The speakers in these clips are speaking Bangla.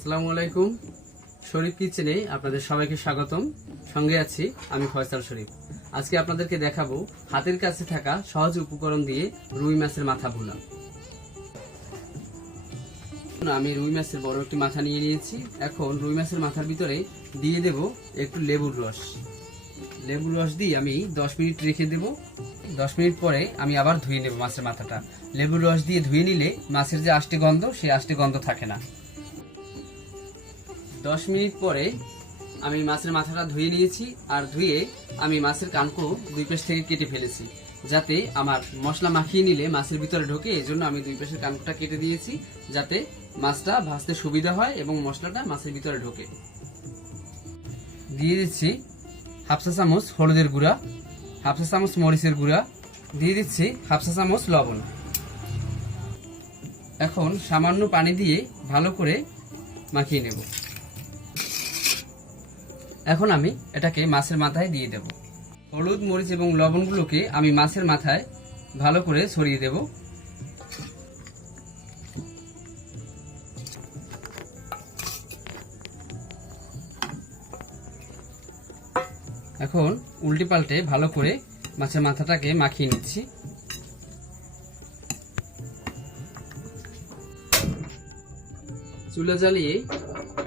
আসসালামু আলাইকুম। শরীফ কিচেনে আপনাদের সবাইকে স্বাগতম। সঙ্গে আছি আমি ফয়সাল শরীফ। আজকে আপনাদেরকে দেখাবো হাতের কাছে থাকা সহজ উপকরণ দিয়ে রুই মাছের মাথা ভুনা। আমি রুই মাছের বড় একটি মাথা নিয়ে নিয়েছি। এখন রুই মাছের মাথার ভিতরে দিয়ে দেব একটু লেবুর রস। লেবুর রস দিয়ে আমি দশ মিনিট রেখে দেব। দশ মিনিট পরে আমি আবার ধুয়ে নেব মাছের মাথাটা। লেবুর রস দিয়ে ধুয়ে নিলে মাছের যে আষ্টে গন্ধ, সেই আষ্টে গন্ধ থাকে না। দশ মিনিট পরে আমি মাছের মাথাটা ধুয়ে নিয়েছি আর ধুয়ে আমি মাছের কানকো দুই পাশ থেকে কেটে ফেলেছি, যাতে আমার মশলা মাখিয়ে নিলে মাছের ভিতরে ঢোকে এই জন্য আমি দুই পাশের কানকোটা কেটে দিয়েছি যাতে মাছটা ভাজতে সুবিধা হয় এবং মশলাটা মাছের ভিতরে ঢোকে। দিয়ে দিচ্ছি হাফসা চামচ হলুদের গুঁড়া হাফসা চামচ মরিচের গুঁড়া, দিয়ে দিচ্ছি হাফসা চামচ লবণ। এখন সামান্য পানি দিয়ে ভালো করে মাখিয়ে নেব। এখন আমি এটাকে মাছের মাথায় দিয়ে দেব। হলুদ, মরিচ এবং লবণগুলোকে আমি মাছের মাথায় ভালো করে ছড়িয়ে দেব। এখন উল্টে পাল্টে ভালো করে মাছের মাথাটাকে মাখিয়ে নিচ্ছি। চুলা জ্বালিয়ে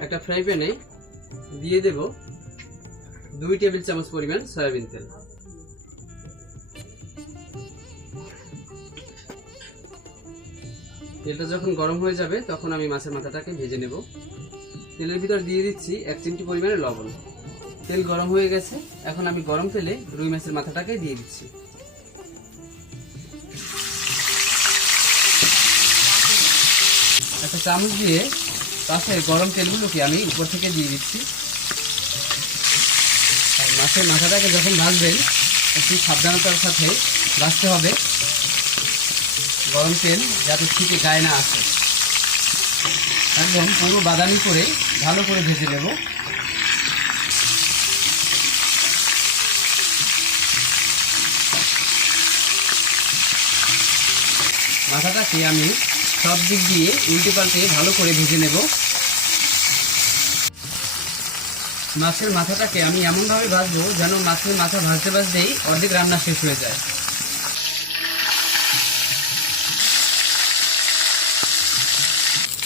একটা ফ্রাই প্যানে দিয়ে দেব। দুই টেবিল চামচ পরিমাণ সয়াবিন তেল। তেলটা যখন গরম হয়ে যাবে, তখন আমি মাছের মাথাটাকে ভেজে নেব। তেলের ভিতর দিয়ে দিচ্ছি এক চিমটি পরিমাণে লবণ। তেল গরম হয়ে গেছে, এখন আমি গরম তেলে রুই মাছের মাথাটাকে দিয়ে দিচ্ছি। একটা চামচ দিয়ে পাশের গরম তেলগুলোকে আমি উপর থেকে দিয়ে দিচ্ছি। মাছের মাথাটাকে যখন ভাজবেন একটু সাবধানতার সাথে ভাজতে হবে। গরম তেল যাতে ছিটে গায়ে না আসে। একদম পুরো বাদামি করে ভালো করে ভেজে নেব। মাথাটাকে আমি সব দিক দিয়ে উল্টে পাল্টে ভালো করে ভেজে নেব। মাছের মাথাটাকে আমি এমনভাবে ভাজবো যেন মাছের মাথা ভাজতে ভাজতেই অর্ধেক রান্না শেষ হয়ে যায়।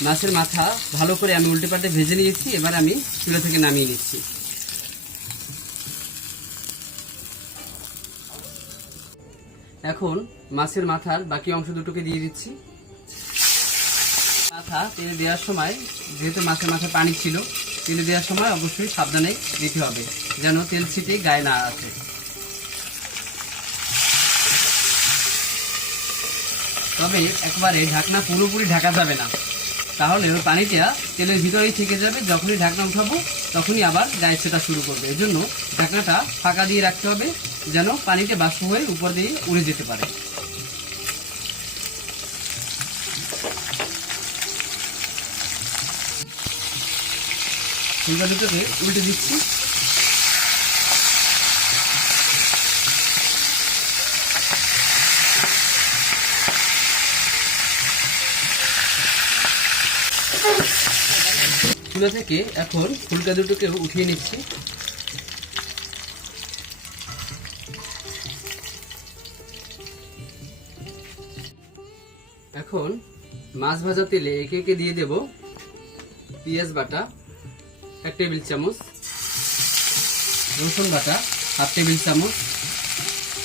মাছের মাথা ভালো করে আমি উল্টে পাল্টে ভেজে নিয়েছি, এবার আমি চুলা থেকে নামিয়ে নিচ্ছি। এখন মাছের মাথার বাকি অংশ দুটোকে দিয়ে দিচ্ছি। মাথা তেলে দেওয়ার সময় যেহেতু মাছের মাথায় পানি ছিল তেলে দেওয়ার সময় অবশ্যই সাবধানে দিতে হবে, যেন তেল ছিটে গায়ে না আসে। তবে একবারে ঢাকনা পুরোপুরি ঢাকা যাবে না। তাহলে ওই পানিটা তেলের ভিতরেই থেকে যাবে, যখনই ঢাকনা উঠাবো, তখনই আবার গায়ে ছেটা শুরু করবে। এর জন্য ঢাকনাটা ফাঁকা দিয়ে রাখতে হবে, যেন পানিটা বাষ্প হয়ে উপর দিয়ে উড়ে যেতে পারে। ফুলকা দুটোকে উল্টে দিচ্ছি। চুলা থেকে এখন ফুলকা দুটোকে উঠিয়ে নিচ্ছি। এখন মাছ ভাজা তেলে একে একে দিয়ে দেব পেঁয়াজ বাটা এক টেবিল চামচ। রসুন বাটা, হাফ টেবিল চামচ।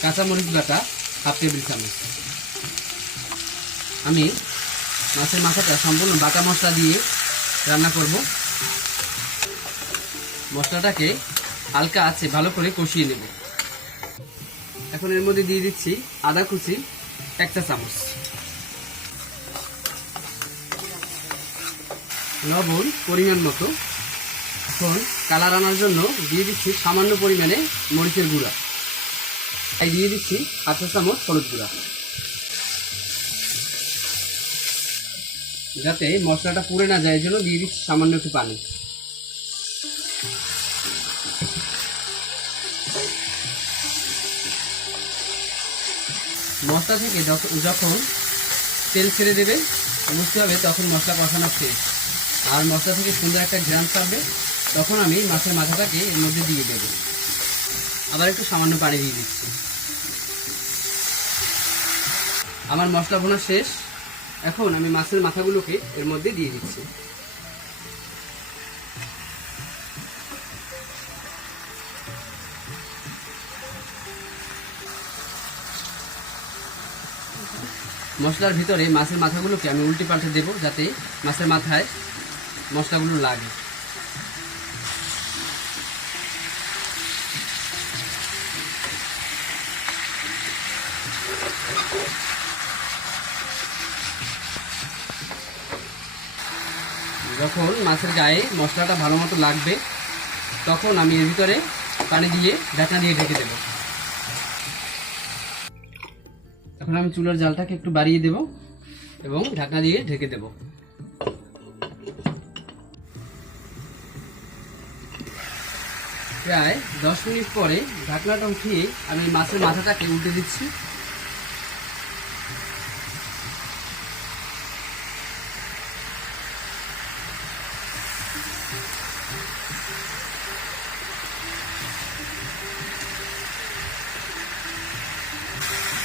কাঁচামরিচ বাটা, হাফ টেবিল চামচ। আমি মাছের মাথাটা সম্পূর্ণ বাটা মশলা দিয়ে রান্না করব। মশলাটাকে হালকা আছে ভালো করে কষিয়ে নেব। এখন এর মধ্যে দিয়ে দিচ্ছি আদা কুচি, এক চা চামচ। লবণ পরিমাণ মতো। এখন কালার আনার জন্য দিয়ে দিচ্ছি সামান্য পরিমাণে মরিচের গুঁড়া। তাই দিয়ে দিচ্ছি হাফ চামচ হলুদ গুঁড়া। যাতে মশলাটা পুড়ে না যায় জন্য দিয়ে দিচ্ছি সামান্য একটু পানি। মশলা থেকে যখন তেল ছেড়ে দেবে, বুঝতে হবে তখন মশলা কষানো শেষ। আর মশলা থেকে সুন্দর একটা ঘ্রাণ পাবে তখন আমি মাছের মাথাটাকে এর মধ্যে দিয়ে দেবো। আবার একটু সামান্য পানি দিয়ে দিচ্ছি। আমার মশলা ভোনা শেষ। এখন আমি মাছের মাথাগুলোকে এর মধ্যে দিয়ে দিচ্ছি। মশলার ভিতরে মাছের মাথাগুলোকে আমি উল্টে পাল্টে দেবো যাতে মাছের মাথায় মশলাগুলো লাগে। যখন মাছের গায়ে মশলাটা ভালো মতো লাগবে, তখন আমি এর ভিতরে পানি দিয়ে ঢাকনা দিয়ে ঢেকে দেব। এখন আমি চুলার জালটাকে একটু বাড়িয়ে দেব এবং ঢাকনা দিয়ে ঢেকে দেব। প্রায় দশ মিনিট পরে ঢাকনাটা উঠিয়ে আমি মাছের মাথাটাকে উল্টে দিচ্ছি।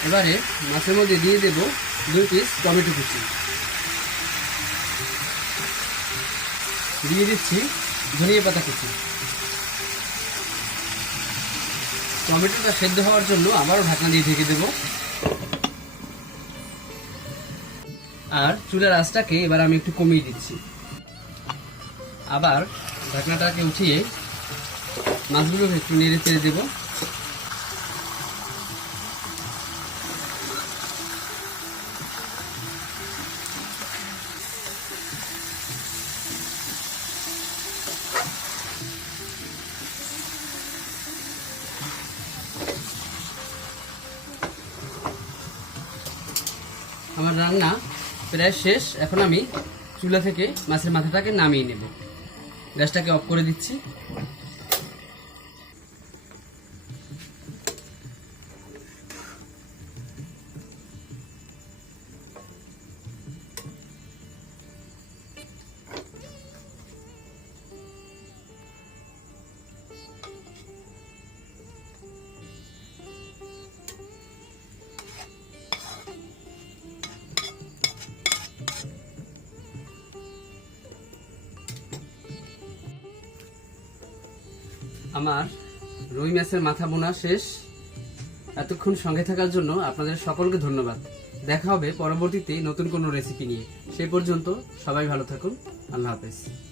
এবারে মাছের মধ্যে দিয়ে দেব দুই পিস টমেটো কুচি। দিয়ে দিচ্ছি ধনিয়া পাতা কুচি। টমেটোটা সেদ্ধ হওয়ার জন্য আবারও ঢাকনা দিয়ে ঢেকে দেব। আর চুলার আঁচটাকে এবার আমি একটু কমিয়ে দিচ্ছি। আবার ঢাকনাটাকে উঠিয়ে মাছগুলোকে একটু নেড়ে চেড়ে দেবো। আমার রান্না প্রায় শেষ। এখন আমি চুলা থেকে মাছের মাথাটাকে নামিয়ে নেব। গ্যাসটাকে অফ করে দিচ্ছি। আমার রুই মাছের মাথা বোনা শেষ। এতক্ষণ সঙ্গে থাকার জন্য আপনাদের সকলকে ধন্যবাদ। দেখা হবে পরবর্তীতে নতুন কোনো রেসিপি নিয়ে। সেই পর্যন্ত সবাই ভালো থাকুন। আল্লাহ হাফেজ।